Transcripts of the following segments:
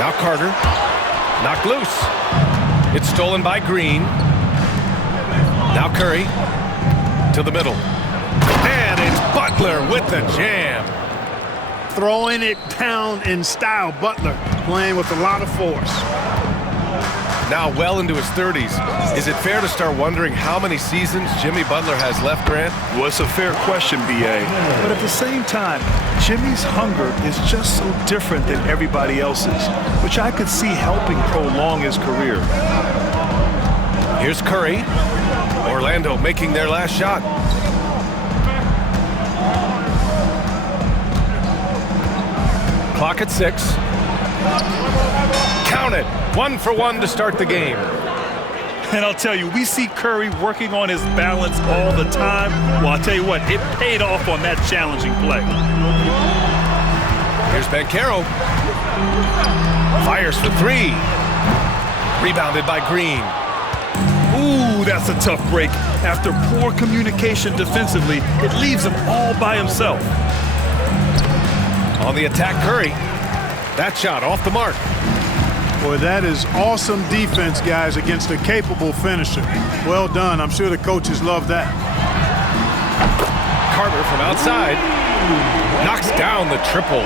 Now Carter, knocked loose. It's stolen by Green. Now Curry to the middle. And it's Butler with the jam. Throwing it down in style. Butler playing with a lot of force. Now well into his 30s. Is it fair to start wondering how many seasons Jimmy Butler has left, Grant? Well, it's a fair question, B.A. But at the same time, Jimmy's hunger is just so different than everybody else's, which I could see helping prolong his career. Here's Curry. Orlando making their last shot. Clock at 6. Count it. 1 for 1 to start the game. And I'll tell you, we see Curry working on his balance all the time. Well, I'll tell you what, it paid off on that challenging play. Here's Banchero. Fires for 3. Rebounded by Green. Ooh, that's a tough break. After poor communication defensively, it leaves him all by himself. On the attack, Curry. That shot off the mark. Boy, that is awesome defense, guys, against a capable finisher. Well done. I'm sure the coaches love that. Carter from outside knocks down the triple.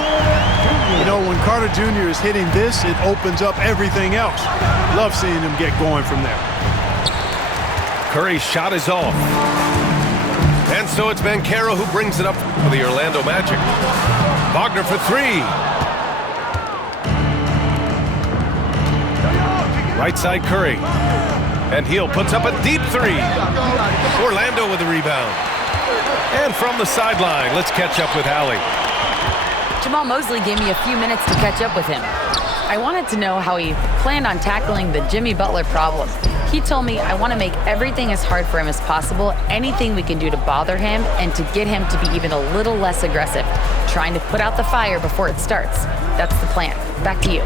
You know, when Carter Jr. is hitting this, it opens up everything else. Love seeing him get going from there. Curry's shot is off. And so it's Banchero who brings it up for the Orlando Magic. Wagner for 3. Right side Curry. And Hill puts up a deep 3. Orlando with the rebound. And from the sideline, let's catch up with Allie. Jamal Mosley gave me a few minutes to catch up with him. I wanted to know how he planned on tackling the Jimmy Butler problem. He told me I want to make everything as hard for him as possible, anything we can do to bother him and to get him to be even a little less aggressive, trying to put out the fire before it starts. That's the plan. Back to you.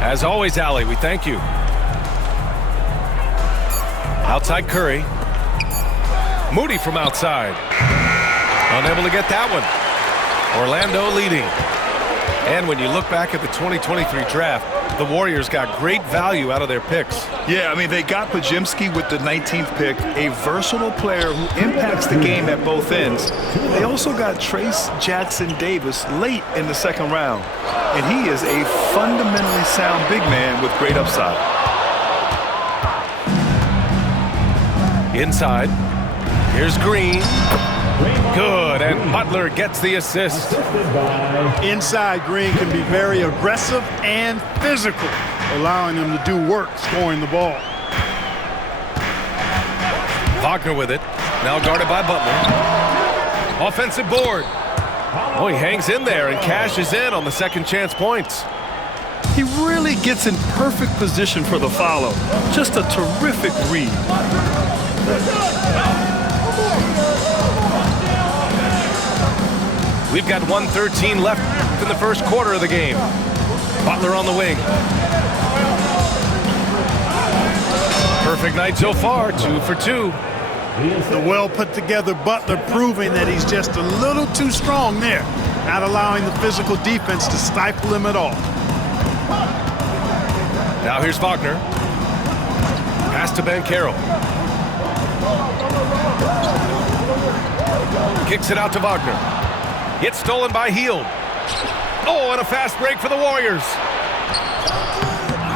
As always, Allie, we thank you. Outside Curry. Moody from outside. Unable to get that one. Orlando leading. And when you look back at the 2023 draft, the Warriors got great value out of their picks. Yeah, I mean, they got Podziemski with the 19th pick, a versatile player who impacts the game at both ends. They also got Trace Jackson-Davis late in the second round. And he is a fundamentally sound big man with great upside. Inside. Here's Green. Good, and Butler gets the assist. Inside, Green can be very aggressive and physical, allowing him to do work scoring the ball. Wagner with it. Now guarded by Butler. Offensive board. Oh, he hangs in there and cashes in on the second chance points. He really gets in perfect position for the follow. Just a terrific read. We've got 1:13 left in the first quarter of the game. Butler on the wing. Perfect night so far, 2 for 2. The well-put-together Butler proving that he's just a little too strong there, not allowing the physical defense to stifle him at all. Now here's Wagner. Pass to Banchero. Kicks it out to Wagner. Gets stolen by Hield. Oh, and a fast break for the Warriors.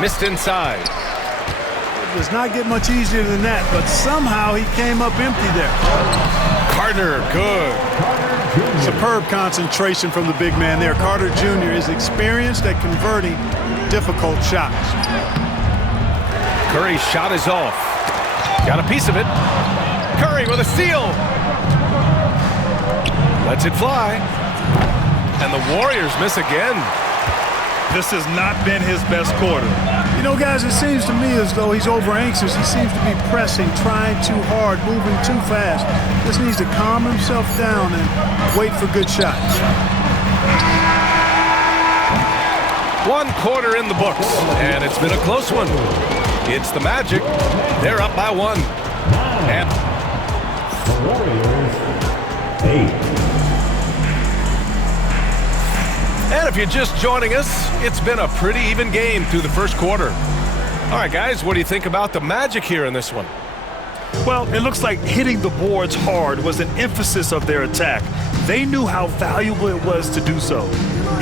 Missed inside. It does not get much easier than that, but somehow he came up empty there. Carter, good. Superb concentration from the big man there. Carter Jr. is experienced at converting difficult shots. Curry's shot is off. Got a piece of it. Curry with a steal. Lets it fly. And the Warriors miss again. This has not been his best quarter. You know, guys, it seems to me as though he's over-anxious. He seems to be pressing, trying too hard, moving too fast. Just needs to calm himself down and wait for good shots. 1 quarter in the books, and it's been a close one. It's the Magic. They're up by 1. And the Warriors, 8. And if you're just joining us, it's been a pretty even game through the first quarter. All right, guys, what do you think about the Magic here in this one? Well, it looks like hitting the boards hard was an emphasis of their attack. They knew how valuable it was to do so.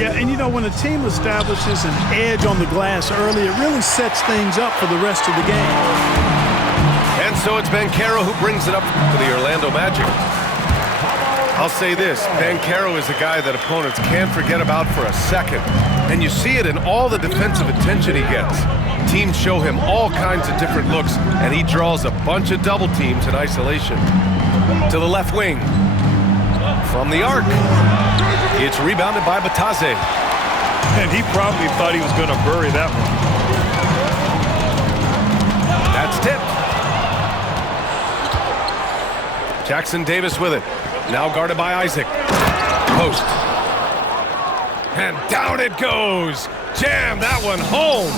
Yeah, and you know, when a team establishes an edge on the glass early, it really sets things up for the rest of the game. And so it's Banchero who brings it up for the Orlando Magic. I'll say this, Banchero is a guy that opponents can't forget about for a second. And you see it in all the defensive attention he gets. Teams show him all kinds of different looks, and he draws a bunch of double teams in isolation. To the left wing. From the arc. It's rebounded by Batase. And he probably thought he was going to bury that one. That's tipped. Jackson Davis with it. Now guarded by Isaac. Post. And down it goes. Jam that one home.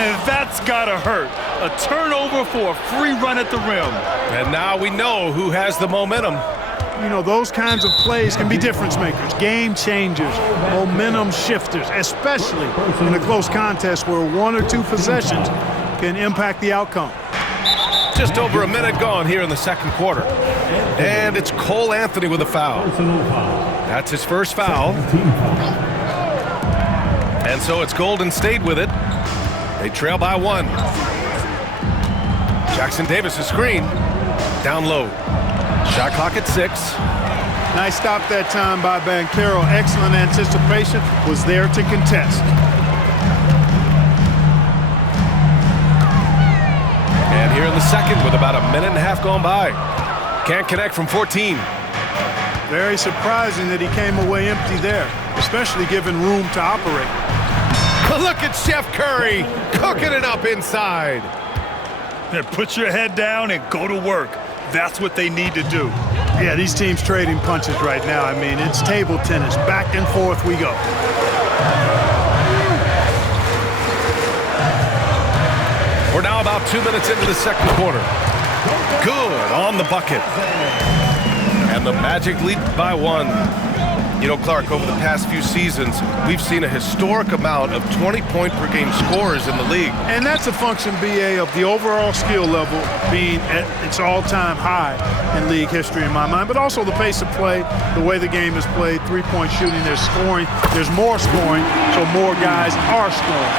And that's gotta hurt. A turnover for a free run at the rim. And now we know who has the momentum. You know, those kinds of plays can be difference makers, game changers, momentum shifters, especially in a close contest where one or two possessions can impact the outcome. Just over a minute gone here in the second quarter. And it's Cole Anthony with a foul. That's his first foul. And so it's Golden State with it. They trail by one. Jackson Davis a screen. Down low. Shot clock at 6. Nice stop that time by Banchero. Excellent anticipation. Was there to contest. And here in the second with about a minute and a half gone by. Can't connect from 14. Very surprising that he came away empty there, especially given room to operate. Look at Chef Curry cooking it up inside. And put your head down and go to work. That's what they need to do. Yeah, these teams trading punches right now. I mean, it's table tennis. Back and forth we go. We're now about 2 minutes into the second quarter. Good on the bucket. And the Magic lead by 1. You know, Clark, over the past few seasons, we've seen a historic amount of 20-point-per-game scorers in the league. And that's a function, BA, of the overall skill level being at its all-time high in league history in my mind, but also the pace of play, the way the game is played, three-point shooting, there's scoring, there's more scoring, so more guys are scoring.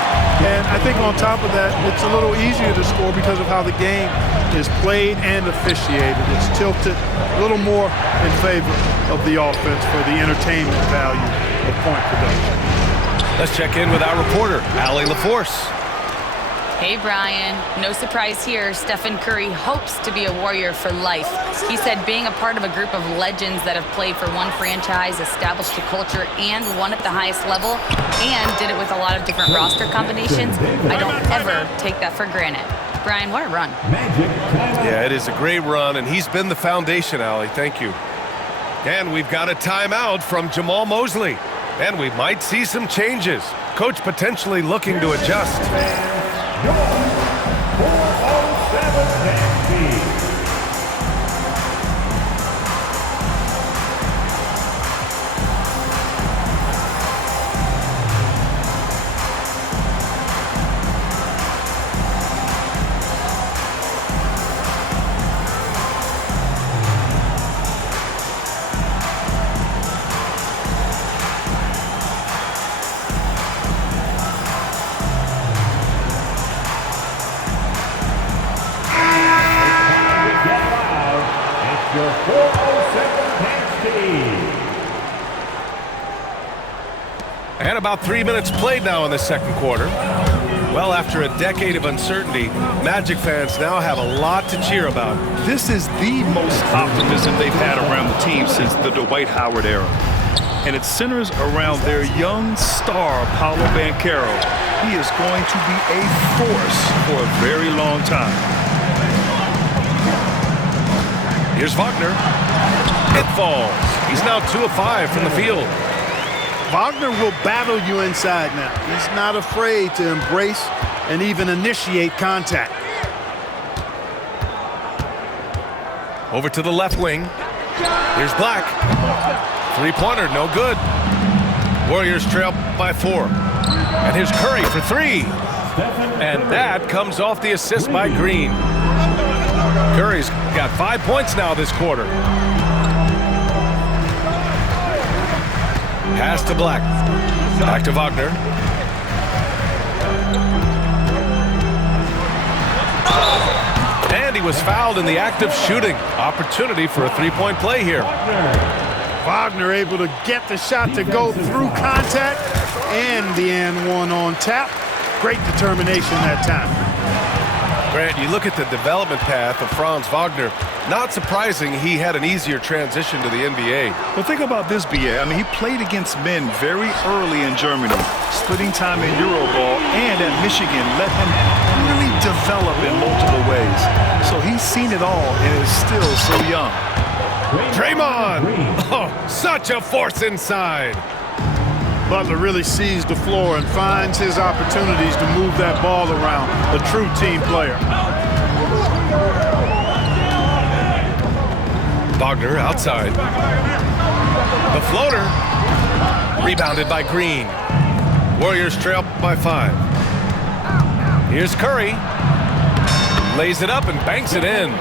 And I think on top of that, it's a little easier to score because of how the game is played and officiated. It's tilted a little more in favor of the offense for the entertainment value of point production. Let's check in with our reporter, Allie LaForce. Hey, Brian. No surprise here. Stephen Curry hopes to be a Warrior for life. He said being a part of a group of legends that have played for one franchise, established a culture, and won at the highest level, and did it with a lot of different roster combinations, I don't ever take that for granted. Brian, what a run. Yeah, it is a great run, and he's been the foundation, Allie. Thank you. And we've got a timeout from Jamal Mosley. And we might see some changes. Coach potentially looking to adjust. And about 3 minutes played now in the second quarter. Well, after a decade of uncertainty, Magic fans now have a lot to cheer about. This is the most optimism they've had around the team since the Dwight Howard era. And it centers around their young star, Paolo Banchero. He is going to be a force for a very long time. Here's Wagner. It falls. He's now 2 of 5 from the field. Wagner will battle you inside now. He's not afraid to embrace and even initiate contact. Over to the left wing. Here's Black. Three-pointer, no good. Warriors trail by 4. And here's Curry for 3. And that comes off the assist by Green. Curry's got 5 points now this quarter. Pass to Black. Back to Wagner. And he was fouled in the act of shooting. Opportunity for a three-point play here. Wagner able to get the shot to go through contact and the and one on tap. Great determination that time. Grant, you look at the development path of Franz Wagner. Not surprising he had an easier transition to the NBA. Well, think about this, B.A. I mean, he played against men very early in Germany, splitting time in Euroball, and at Michigan let him really develop in multiple ways. So he's seen it all and is still so young. Draymond! Oh, such a force inside. Butler really sees the floor and finds his opportunities to move that ball around. A true team player. Wagner outside. The floater. Rebounded by Green. Warriors trail by 5. Here's Curry. Lays it up and banks it in.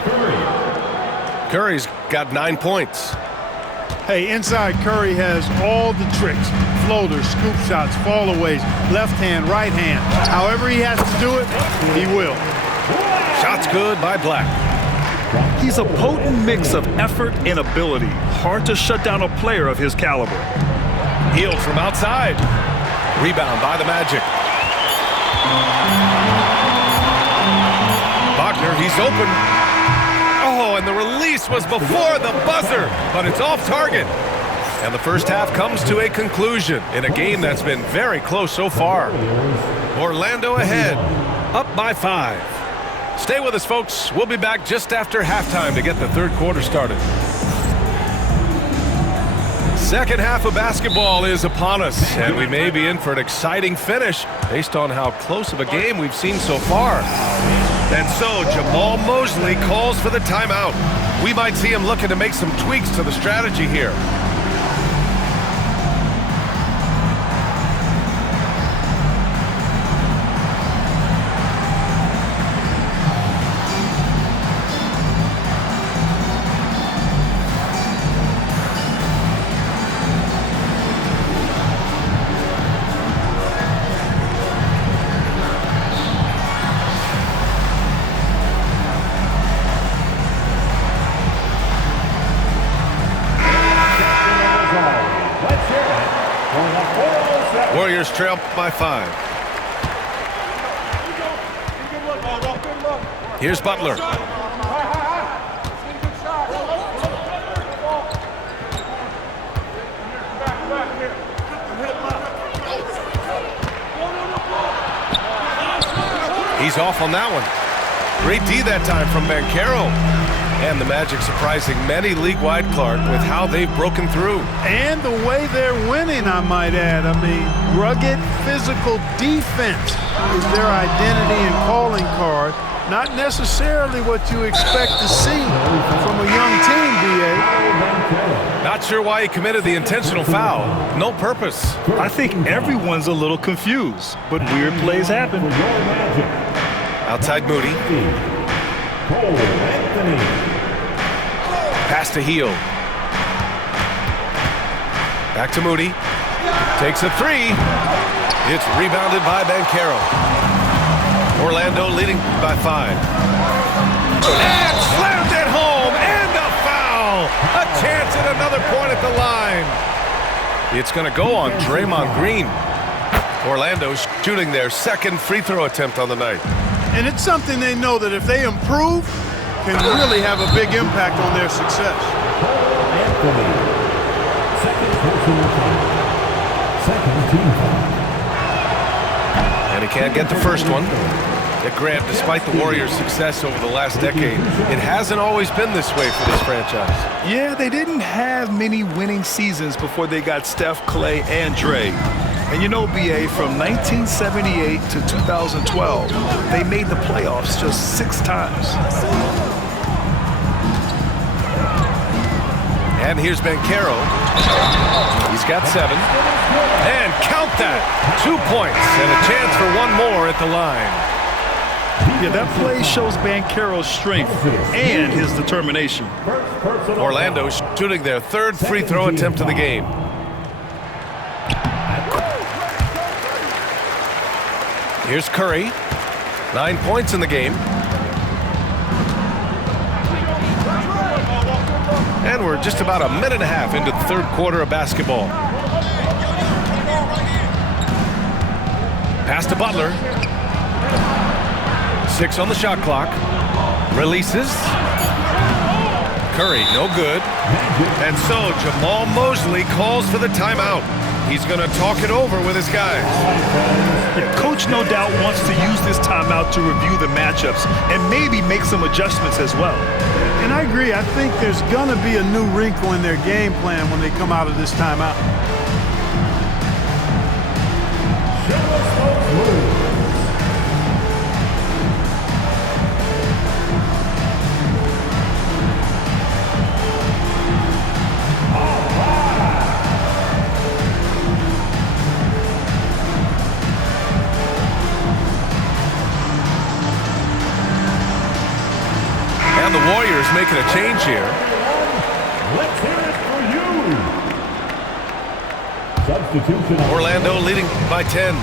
Curry's got 9 points. Hey, inside Curry has all the tricks. Floaters, scoop shots, fallaways, left hand, right hand. However he has to do it, he will. Shots good by Black. He's a potent mix of effort and ability. Hard to shut down a player of his caliber. Healed from outside. Rebound by the Magic. Wagner, he's open. Oh, and the release was before the buzzer, but it's off target. And the first half comes to a conclusion in a game that's been very close so far. Orlando ahead, up by 5. Stay with us, folks. We'll be back just after halftime to get the third quarter started. Second half of basketball is upon us, and we may be in for an exciting finish based on how close of a game we've seen so far. And so Jamal Mosley calls for the timeout. We might see him looking to make some tweaks to the strategy here. Warriors trail by 5. Here's Butler. He's off on that one. Great D that time from Banchero. And the Magic surprising many league-wide, Clark, with how they've broken through. And the way they're winning, I might add. I mean, rugged physical defense is their identity and calling card. Not necessarily what you expect to see from a young team, B.A. Not sure why he committed the intentional foul. No purpose. I think everyone's a little confused, but weird plays happen. Outside Moody. Pass to Hield. Back to Moody. Takes a 3. It's rebounded by Banchero. Orlando leading by 5. And slammed it home. And a foul. A chance at another point at the line. It's going to go on Draymond Green. Orlando shooting their second free throw attempt on the night. And it's something they know that if they improve, can really have a big impact on their success. And he can't get the first one. At Grant, despite the Warriors' success over the last decade, it hasn't always been this way for this franchise. Yeah, they didn't have many winning seasons before they got Steph, Clay, and Dre. And you know, B.A., from 1978 to 2012, they made the playoffs just 6 times. And here's Banchero. He's got 7. And count that. 2 points and a chance for one more at the line. Yeah, that play shows Banchero's strength and his determination. Orlando shooting their 3rd free throw attempt of the game. Here's Curry. 9 points in the game. And we're just about a minute and a half into the 3rd quarter of basketball. Pass to Butler. 6 on the shot clock. Releases. Curry, no good. And so Jamal Mosley calls for the timeout. He's going to talk it over with his guys. Yeah, Coach no doubt wants to use this timeout to review the matchups and maybe make some adjustments as well. And I agree. I think there's going to be a new wrinkle in their game plan when they come out of this timeout. And the Warriors making a change here. Let's hear it for you. Substitution. Orlando leading by 10.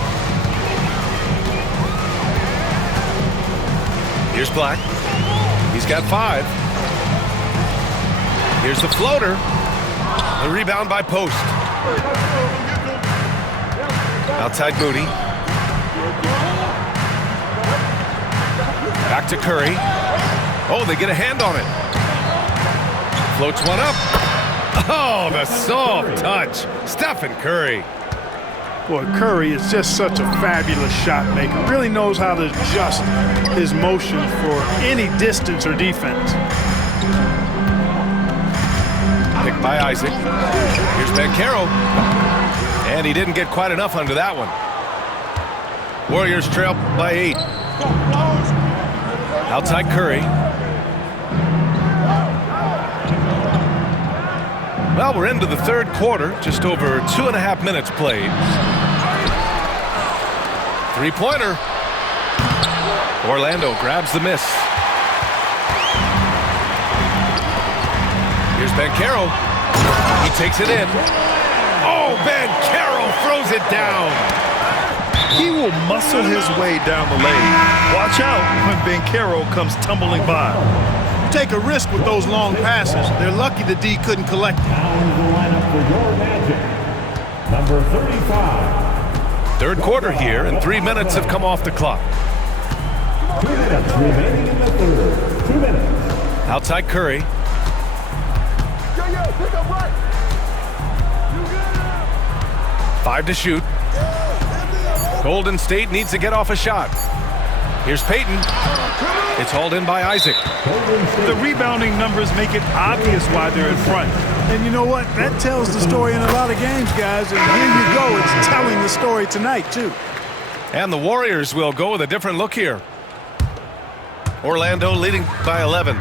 Here's Black. He's got 5. Here's the floater. The rebound by Post. Outside Moody. Back to Curry. Oh, they get a hand on it. Floats one up. Oh, the soft touch. Stephen Curry. Boy, Curry is just such a fabulous shot maker. Really knows how to adjust his motion for any distance or defense. Picked by Isaac. Here's Banchero. And he didn't get quite enough under that one. Warriors trail by 8. Outside Curry. Well, we're into the 3rd quarter. Just over 2.5 minutes played. 3-pointer. Orlando grabs the miss. Here's Banchero. He takes it in. Oh, Banchero throws it down. He will muscle his way down the lane. Watch out when Banchero comes tumbling by. Take a risk with those long passes. They're lucky the D couldn't collect it. Now into the lineup for your Magic. Number 35. 3rd quarter here, and 3 minutes have come off the clock. 2 minutes remaining in the 3rd. 2 minutes. Outside Curry. Pick up right. 5 to shoot. Golden State needs to get off a shot. Here's Payton. It's hauled in by Isaac. The rebounding numbers make it obvious why they're in front. And you know what? That tells the story in a lot of games, guys. And here you go. It's telling the story tonight, too. And the Warriors will go with a different look here. Orlando leading by 11.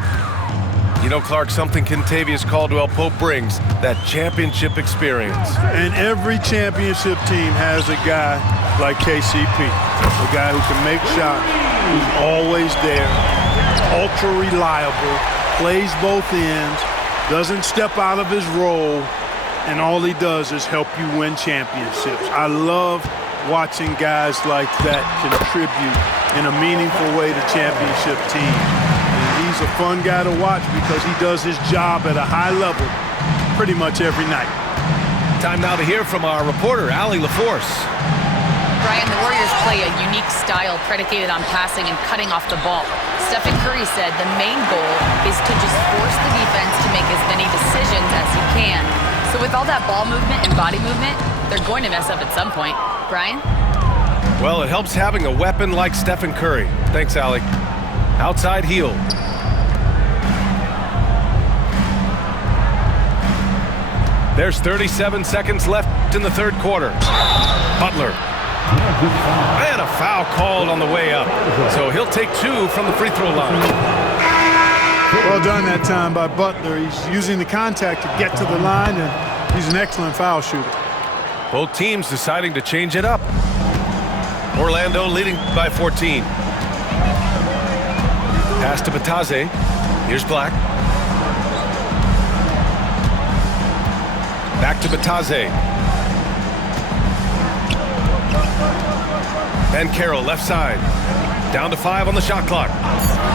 You know, Clark, something Kentavious Caldwell-Pope brings, that championship experience. And every championship team has a guy like KCP, a guy who can make shots, who's always there, ultra reliable, plays both ends, doesn't step out of his role, and all he does is help you win championships. I love watching guys like that contribute in a meaningful way to championship teams. He's a fun guy to watch because he does his job at a high level pretty much every night. Time now to hear from our reporter, Allie LaForce. Brian, the Warriors play a unique style predicated on passing and cutting off the ball. Stephen Curry said the main goal is to just force the defense to make as many decisions as he can. So with all that ball movement and body movement, they're going to mess up at some point. Brian? Well, it helps having a weapon like Stephen Curry. Thanks, Allie. Outside heel. There's 37 seconds left in the 3rd quarter. Butler. And a foul called on the way up. So he'll take 2 from the free throw line. Well done that time by Butler. He's using the contact to get to the line, and he's an excellent foul shooter. Both teams deciding to change it up. Orlando leading by 14. Pass to Bataze. Here's Black. Back to Bataze. And Carroll left side. Down to 5 on the shot clock.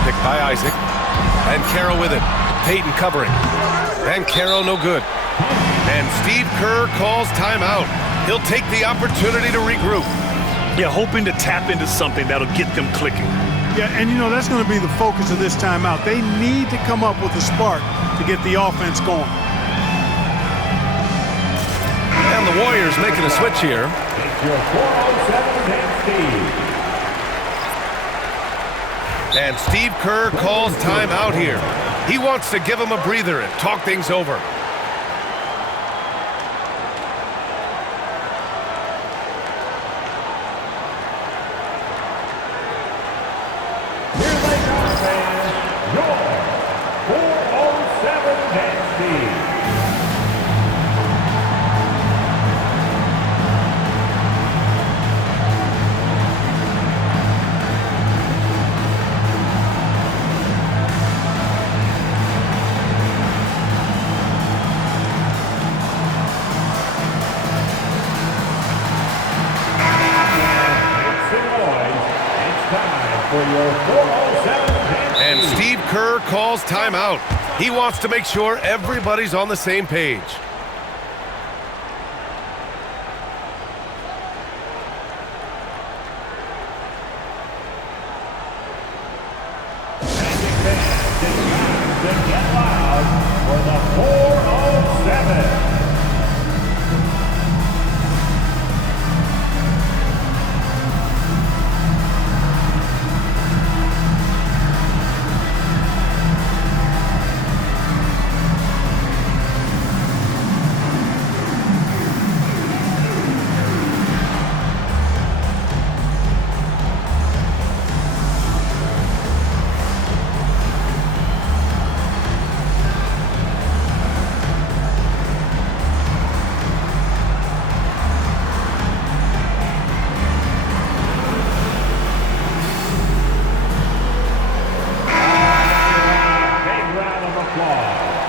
Picked by Isaac. And Carroll with it. Payton covering. And Carroll no good. And Steve Kerr calls timeout. He'll take the opportunity to regroup. Yeah, hoping to tap into something that'll get them clicking. Yeah, and you know, that's going to be the focus of this timeout. They need to come up with a spark to get the offense going. And the Warriors making a switch here. It's your 407 Dan Steve. And Steve Kerr calls timeout here. He wants to give them a breather and talk things over. Here they come, fans. Your 407 Dan Steve. And Steve Kerr calls timeout. He wants to make sure everybody's on the same page. Get loud for the 407.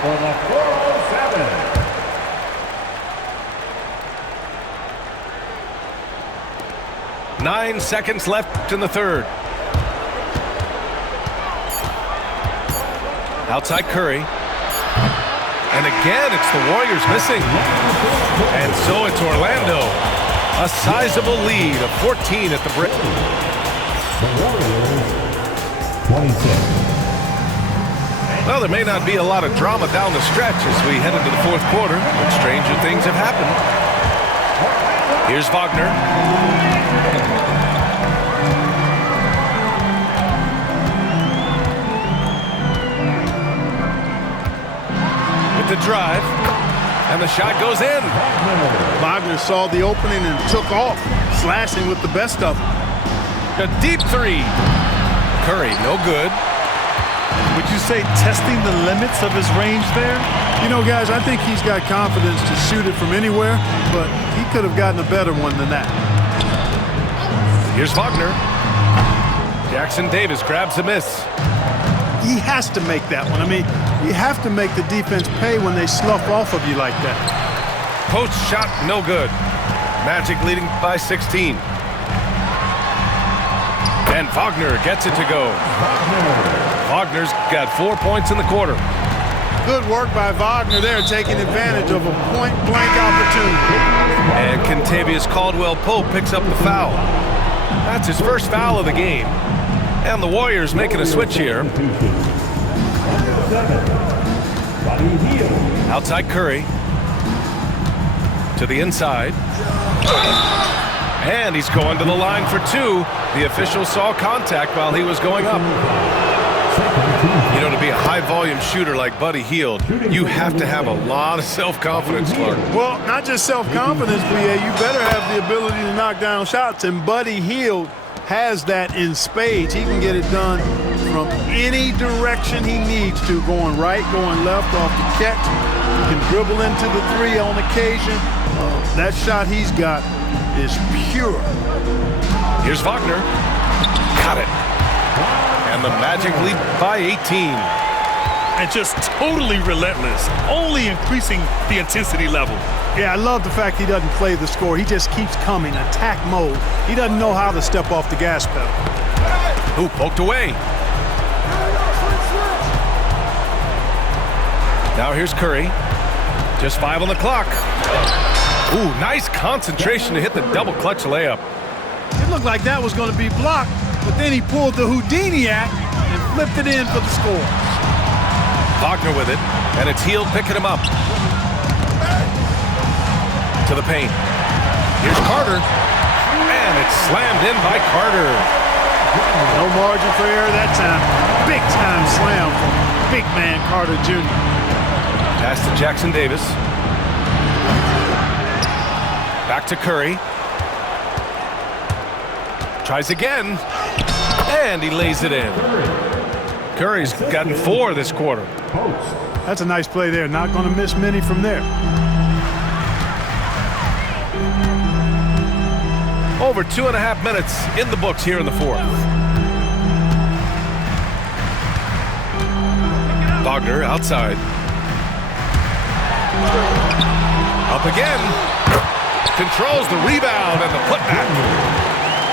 For the 407. 9 seconds left in the third. Outside Curry. And again, it's the Warriors missing. And so it's Orlando. A sizable lead of 14 at the break. The Warriors, 26. Well, there may not be a lot of drama down the stretch as we head into the fourth quarter, but stranger things have happened. Here's Wagner. With the drive, and the shot goes in. Wagner saw the opening and took off, slashing with the best of them. A deep three. Curry, no good. Would you say testing the limits of his range there? You know, guys, I think he's got confidence to shoot it from anywhere, but he could have gotten a better one than that. Here's Wagner. Jackson Davis grabs a miss. He has to make that one. I mean, you have to make the defense pay when they slough off of you like that. Post shot, no good. Magic leading by 16. And Wagner gets it to go. Wagner's got 4 points in the quarter. Good work by Wagner there, taking advantage of a point-blank opportunity. And Kentavious Caldwell-Pope picks up the foul. That's his first foul of the game. And the Warriors making a switch here. Outside Curry. To the inside. And he's going to the line for two. The official saw contact while he was going up. You know, to be a high-volume shooter like Buddy Hield, you have to have a lot of self-confidence, Clark. Well, not just self-confidence, but yeah, you better have the ability to knock down shots, and Buddy Hield has that in spades. He can get it done from any direction he needs to, going right, going left off the catch. He can dribble into the three on occasion. That shot he's got is pure. Here's Wagner. Got it. And the Magic lead by 18. And just totally relentless, only increasing the intensity level. Yeah, I love the fact he doesn't play the score. He just keeps coming, attack mode. He doesn't know how to step off the gas pedal. Who poked away. Now here's Curry. Just 5 on the clock. Ooh, nice concentration to hit the double clutch layup. It looked like that was going to be blocked, but then he pulled the Houdini act and flipped it in for the score. Wagner with it, and it's Hield picking him up. To the paint. Here's Carter, and it's slammed in by Carter. No margin for error that time. Big time slam from big man Carter Jr. Pass to Jackson Davis. Back to Curry. Tries again, and he lays it in. Curry's gotten 4 this quarter. That's a nice play there. Not going to miss many from there. Over 2.5 minutes in the books here in the fourth. Wagner outside. Up again. Controls the rebound and the putback.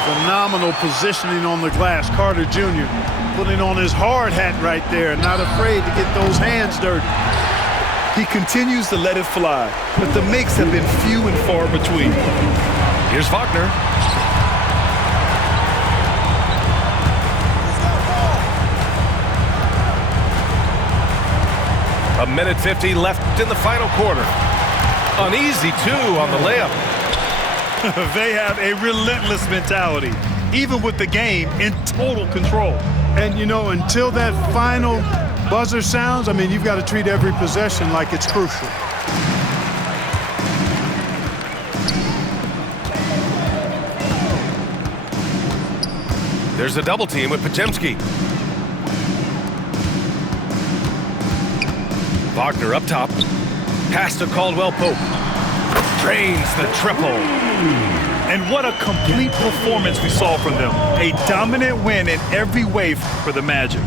Phenomenal positioning on the glass. Carter Jr. putting on his hard hat right there. Not afraid to get those hands dirty. He continues to let it fly, but the makes have been few and far between. Here's Wagner. A minute 50 left in the final quarter. An easy 2 on the layup. They have a relentless mentality, even with the game in total control. And, you know, until that final buzzer sounds, I mean, you've got to treat every possession like it's crucial. There's a double team with Podziemski. Wagner up top. Pass to Caldwell Pope. Drains the triple. And what a complete performance we saw from them. A dominant win in every way for the Magic.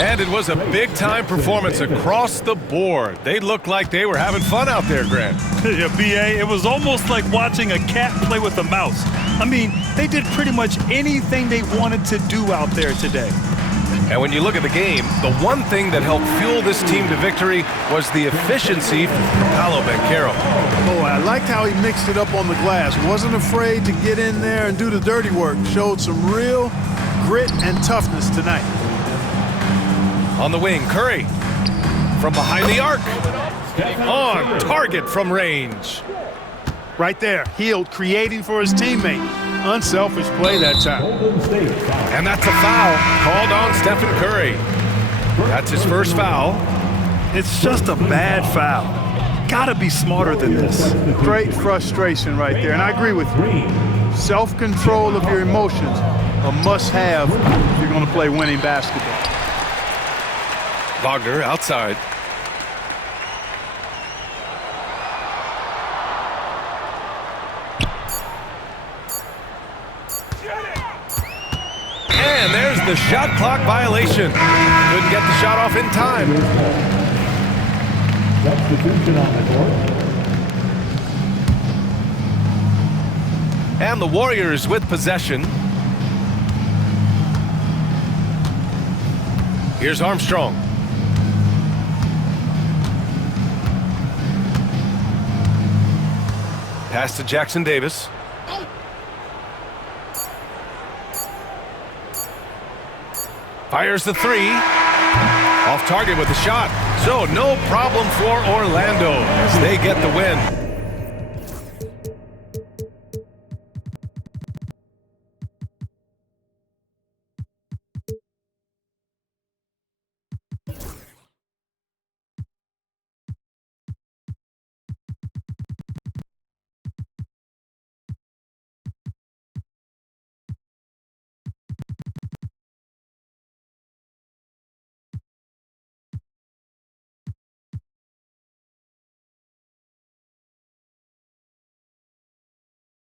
And it was a big-time performance across the board. They looked like they were having fun out there, Grant. Yeah, B.A., it was almost like watching a cat play with a mouse. I mean, they did pretty much anything they wanted to do out there today. And when you look at the game, the one thing that helped fuel this team to victory was the efficiency from Paolo Banchero. Oh, I liked how he mixed it up on the glass. Wasn't afraid to get in there and do the dirty work. Showed some real grit and toughness tonight. On the wing, Curry. From behind the arc. On target from range. Right there, Hield creating for his teammate. Unselfish play that time. And that's a foul called on Stephen Curry. That's his first foul. It's just a bad foul. Gotta be smarter than this. Great frustration right there, and I agree with you. Self-control of your emotions, a must-have if you're going to play winning basketball. Wagner outside. And there's the shot clock violation. Couldn't get the shot off in time. Substitution on the court. And the Warriors with possession. Here's Armstrong. Pass to Jackson Davis. Fires the 3. Off target with the shot. So no problem for Orlando as they get the win.